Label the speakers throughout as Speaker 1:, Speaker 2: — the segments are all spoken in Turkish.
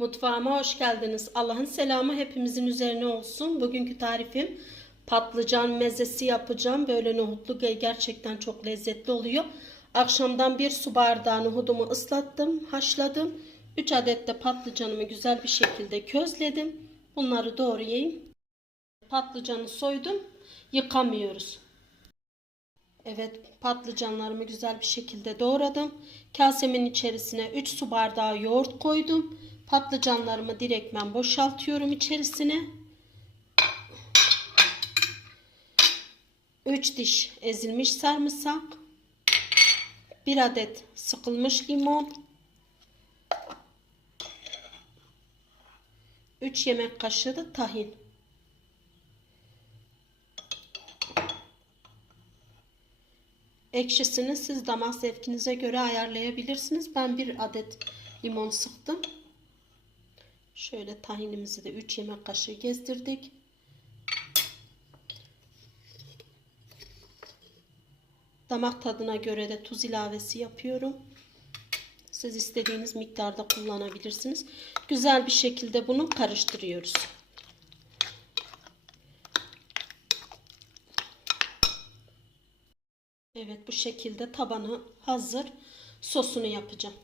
Speaker 1: Mutfağıma hoş geldiniz. Allah'ın selamı hepimizin üzerine olsun. Bugünkü tarifim patlıcan mezesi yapacağım. Böyle nohutlu ge- gerçekten çok lezzetli oluyor. Akşamdan bir su bardağı nohudumu ıslattım, haşladım. 3 adet de patlıcanımı güzel bir şekilde közledim. Bunları doğrayayım. Patlıcanı soydum. Yıkamıyoruz. Evet patlıcanlarımı güzel bir şekilde doğradım. Kasemin içerisine 3 su bardağı yoğurt koydum. Patlıcanlarımı direktmen boşaltıyorum içerisine. 3 diş ezilmiş sarımsak. 1 adet sıkılmış limon. 3 yemek kaşığı da tahin. Ekşisini siz damak zevkinize göre ayarlayabilirsiniz. Ben bir adet limon sıktım. Şöyle tahinimizi de 3 yemek kaşığı gezdirdik. Damak tadına göre de tuz ilavesi yapıyorum. Siz istediğiniz miktarda kullanabilirsiniz. Güzel bir şekilde bunu karıştırıyoruz. Evet bu şekilde tabanı hazır. Sosunu yapacağım.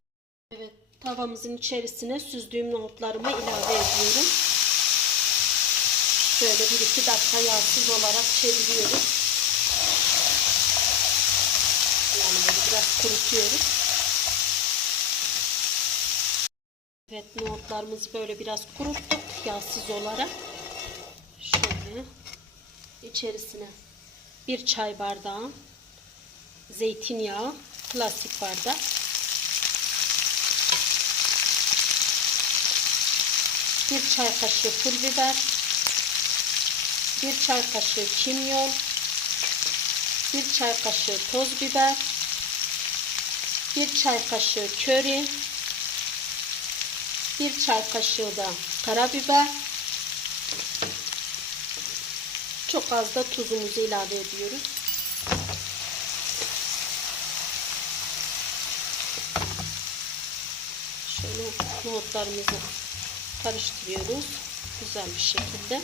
Speaker 1: Evet tavamızın içerisine süzdüğüm nohutlarımı ilave ediyorum. Şöyle bir iki dakika yağsız olarak çeviriyoruz. Yani böyle biraz kurutuyoruz. Evet nohutlarımızı böyle biraz kuruttuk yağsız olarak. Şöyle içerisine bir çay bardağı zeytinyağı plastik bardak bir çay kaşığı pul biber bir çay kaşığı kimyon bir çay kaşığı toz biber bir çay kaşığı köri bir çay kaşığı da karabiber. Çok az da tuzumuzu ilave ediyoruz. Şöyle nohutlarımızı karıştırıyoruz. Güzel bir şekilde.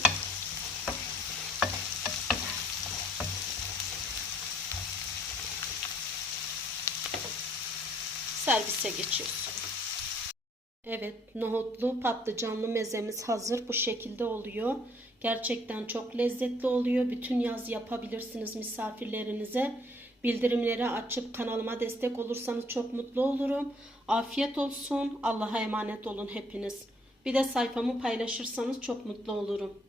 Speaker 1: Servise geçiyoruz. Evet, nohutlu patlıcanlı mezemiz hazır. Bu şekilde oluyor. Gerçekten çok lezzetli oluyor. Bütün yaz yapabilirsiniz misafirlerinize. Bildirimleri açıp kanalıma destek olursanız çok mutlu olurum. Afiyet olsun. Allah'a emanet olun hepiniz. Bir de sayfamı paylaşırsanız çok mutlu olurum.